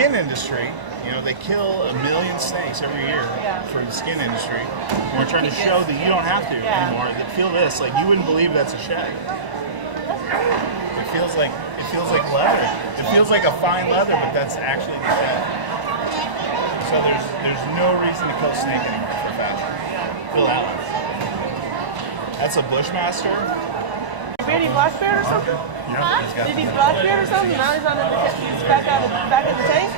Skin industry, you know, they kill 1 million snakes every year for the skin industry. And we're trying to show that you don't have to anymore. That feel this, like you wouldn't believe that's a shed. It feels like leather. It feels like a fine leather, but that's actually the shed. So there's no reason to kill snake anymore for fashion. Feel that one. That's a Bushmaster. Did he Blackbeard or something? Yeah. Did he Blackbeard or something? Now he's back in the tank?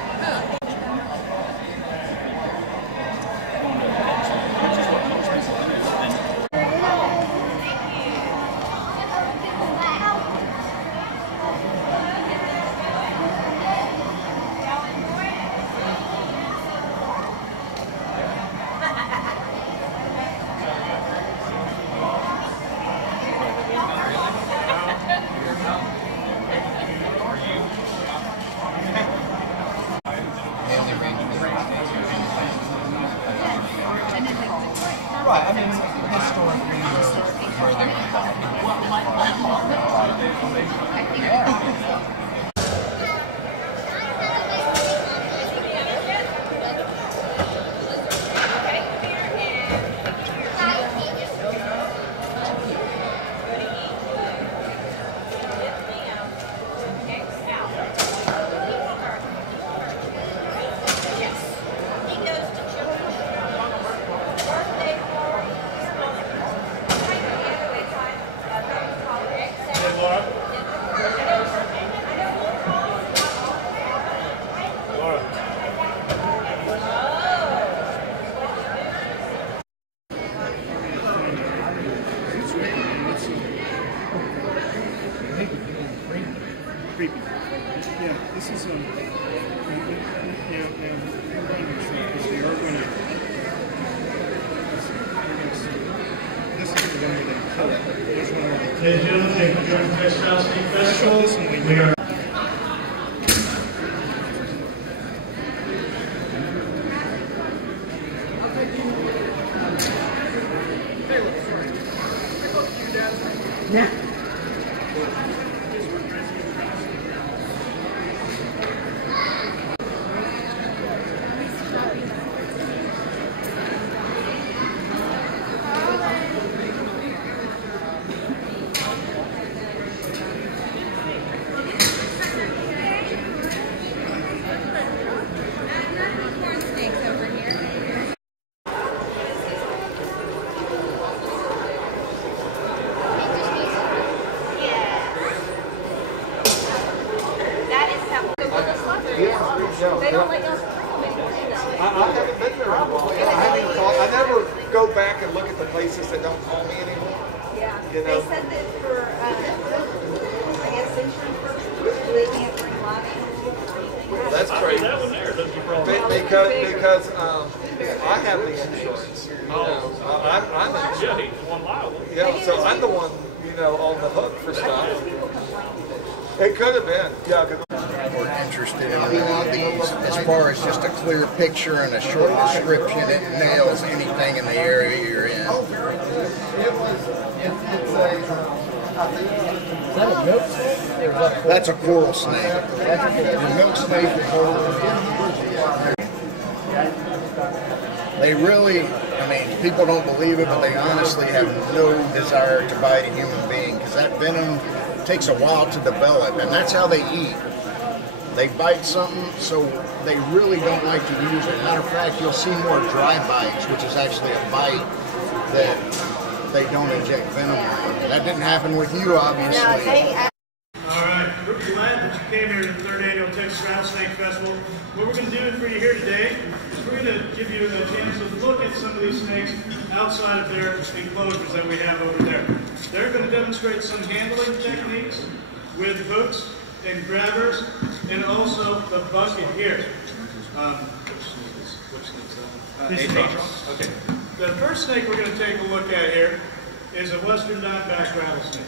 Right, I mean, historically, where they creepy. Yeah, this is they are going to. This is the one where they kill it. This one where they kill it. Ladies and gentlemen, thank you for joining the Textile Sneak Festival. We are. Yeah. They don't let us bring them anymore, do they? I haven't been there in a while. I haven't even called. I never go back and look at the places that don't call me anymore. Yeah. You know? They said that for, I guess, insurance purposes, they can't bring live animals or anything. That's crazy. That one there doesn't get wrong. Because I have the insurance. You know, I'm Yeah, he's the one liable. yeah, so I'm the one, you know, on the hook for stuff. It could have been, yeah. We're interested in any of these. As far as just a clear picture and a short description, it nails anything in the area you're in. That's a coral snake. The milk snake is They really, I mean, people don't believe it, but they honestly have no desire to bite a human being because that venom takes a while to develop, and that's how they eat. They bite something, so they really don't like to use it. Matter of fact, you'll see more dry bites, which is actually a bite that they don't inject venom in. That didn't happen with you, obviously. All right, we're glad that you came here to the 3rd Annual Texas Rattlesnake Festival. What we're going to do for you here today is we're going to give you a chance to look at some of these snakes outside of their enclosures that we have over there. They're going to demonstrate some handling techniques with hooks and grabbers, and also the bucket here. Which snake's that? Okay. The first snake we're going to take a look at here is a western dotback rattlesnake.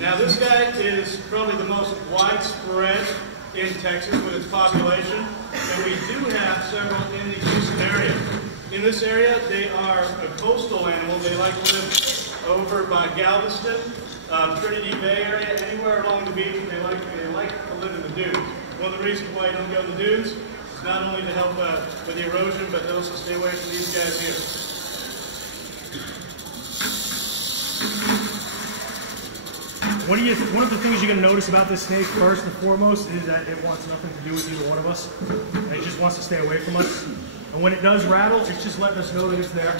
Now this guy is probably the most widespread in Texas with its population, and we do have several in the Houston area. In this area, they are a coastal animal. They like to live over by Galveston, Trinity Bay area, anywhere anywhere along the beach, they like to live in the dunes. One of the reasons why you don't go in the dunes is not only to help with the erosion, but also stay away from these guys here. One of the things you're going to notice about this snake, first and foremost, is that it wants nothing to do with either one of us. It just wants to stay away from us. And when it does rattle, it's just letting us know that it's there.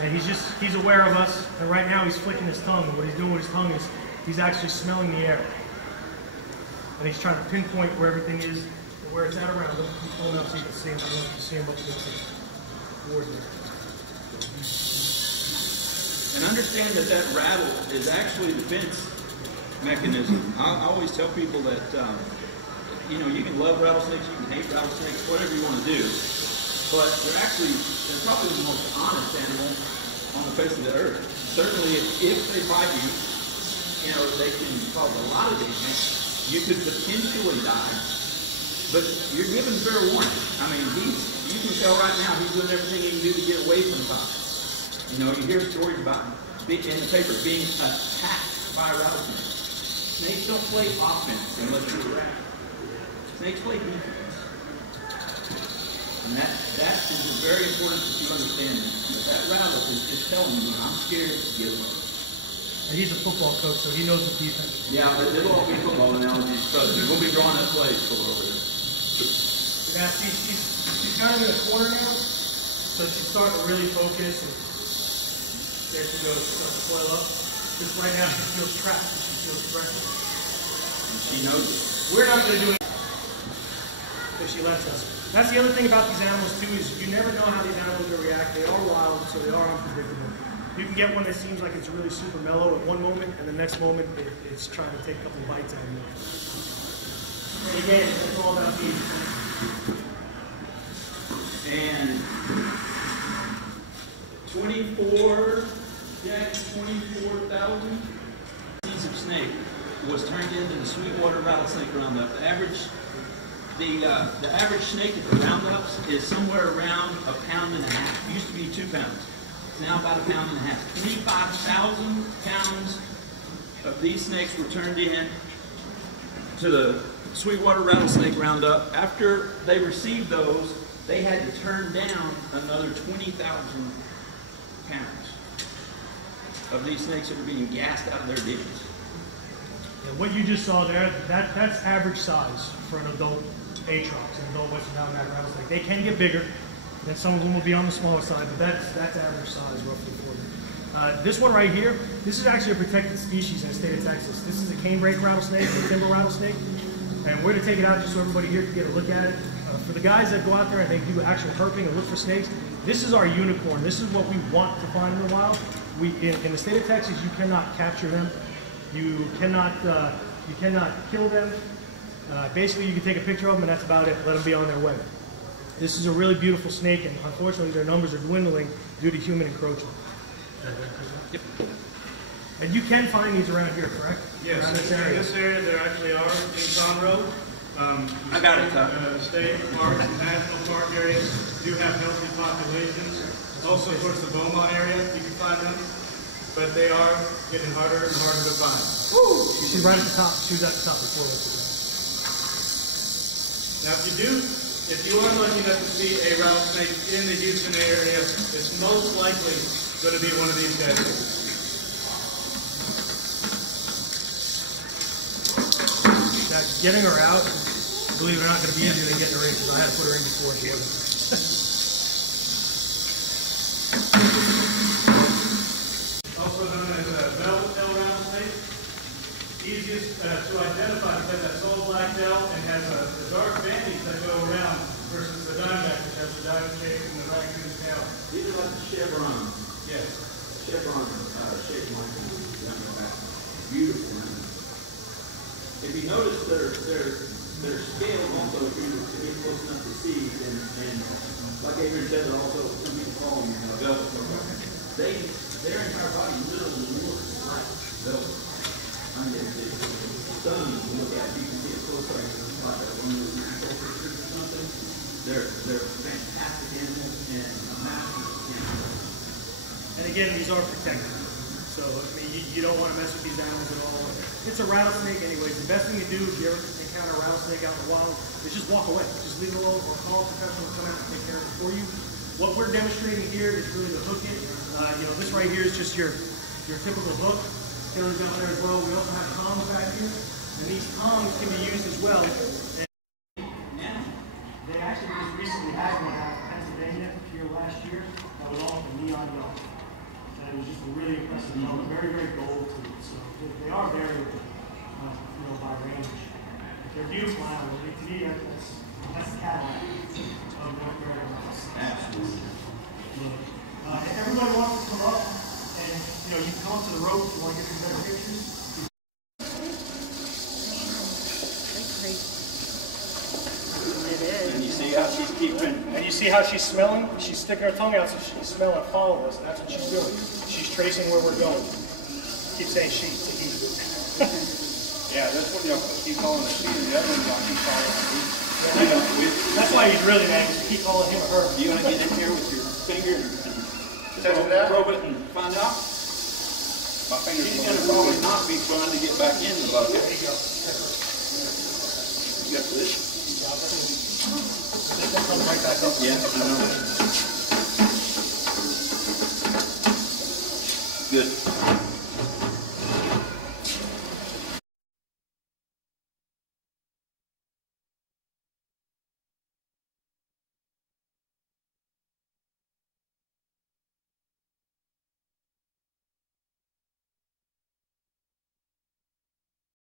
And he's aware of us, and right now he's flicking his tongue. And what he's doing with his tongue is he's actually smelling the air. And he's trying to pinpoint where everything is, and where it's at around him. He's pulling up so you can see him. I don't know if you can see him up against the board there. And understand that that rattle is actually a defense mechanism. I always tell people that, you know, you can love rattlesnakes, you can hate rattlesnakes, whatever you want to do. But they're probably the most honest animal on the face of the earth. Certainly, if they bite you, you know, they can cause a lot of damage. You could potentially die, but you're given fair warning. I mean, you can tell right now he's doing everything he can do to get away from the bite. You know, you hear stories about, in the paper, being attacked by a rattlesnake. Snakes don't play offense unless you're a rat. Snakes play defense. And that is very important that you understand that rattle is just telling you, I'm scared to get away. And he's a football coach, so he knows the defense. Yeah, but it'll all be football analogies, trust me. We'll be drawing up plays for over there. Yeah, she's kind of in a corner now, so she's starting to really focus. And there she goes, she's starting to flow up. Just right now, she feels trapped. She feels threatened. And she knows it. We're not going to do it if she lets us. That's the other thing about these animals too, is you never know how these animals will react. They are wild, so they are unpredictable. You can get one that seems like it's really super mellow at one moment, and the next moment it's trying to take a couple bites out of you. And again, it's all about these. And 24,000 species of snake was turned into the Sweetwater rattlesnake roundup. The average snake at the roundups is somewhere around 1.5 pounds. It used to be 2 pounds. It's now about 1.5 pounds. 25,000 pounds of these snakes were turned in to the Sweetwater rattlesnake roundup. After they received those, they had to turn down another 20,000 pounds of these snakes that were being gassed out of their dens. And what you just saw there, that's average size for an adult Atrox, an adult Western Diamondback rattlesnake. They can get bigger, and some of them will be on the smaller side, but that's average size roughly for them. This one right here, this is actually a protected species in the state of Texas. This is a canebrake rattlesnake, a timber rattlesnake, and we're going to take it out just so everybody here can get a look at it. For the guys that go out there and they do actual herping and look for snakes, this is our unicorn. This is what we want to find in the wild. In the state of Texas, you cannot capture them. You cannot kill them. Basically, you can take a picture of them and that's about it. Let them be on their way. This is a really beautiful snake, and unfortunately, their numbers are dwindling due to human encroachment. Yep. And you can find these around here, correct? Yes. Around this area, there actually are in Conroe. I got it, Todd. State parks and national park areas do have healthy populations. Also, towards the Beaumont area, you can find them. But they are getting harder and harder to find. Woo! She's right at the top. She was at the top before. Now, if you are lucky enough to see a rattlesnake in the Houston area, it's most likely going to be one of these guys. Now, getting her out, believe it or not, going to be easier than getting her in, because I had to put her in before she wasn't. Also known as a velvet tail rattlesnake. Easiest to identify because that's all black tail and has the dark bandies that go around versus the diamondback, which has the diamond shape and the raccoon tail. These are like the chevrons. Yes. Chevrons shaped like diamondback. Beautiful animals. If you notice their scale also, if you get close enough to see, and like Adrian said, also some people call them velvet. Their entire body literally looks like velvet. I mean, it's stunning to look at. You can see it close like one of those pictures or something. They're fantastic animals and masterful animals. And again, these are protected. So, I mean, you don't want to mess with these animals at all. It's a rattlesnake anyways. The best thing to do if you ever encounter a rattlesnake out in the wild is just walk away. Just leave it alone or call a professional to come out and take care of it for you. What we're demonstrating here is really the hook it. This right here is just your typical hook. Taylor's out there as well. We also have tongs back here. And these tongs can be used as well. They actually just recently had one out in Pennsylvania here last year. That was all from neon yellow. And it was just a really impressive color, very, very gold to it. So they are variable, by range. But they're beautiful animals. To me, that's the Cadillac of North America. Absolutely. If everybody wants to come up and you can come up to the rope if you want to get some better pictures. And you see how she's keeping. And you see how she's smelling? She's sticking her tongue out so she can smell and follow us. And that's what she's doing. She's tracing where we're going. Keep saying she. It's a he. Yeah, that's what y'all keep calling it. She and the other one y'all keep calling it he. That's why he's really mad. You keep calling him or her. You want to get in here with your finger and probe it and find out? My finger's going to probably not be trying to get back in the bucket. There you go. You got this? This one comes right back up. Yeah, I know. Good.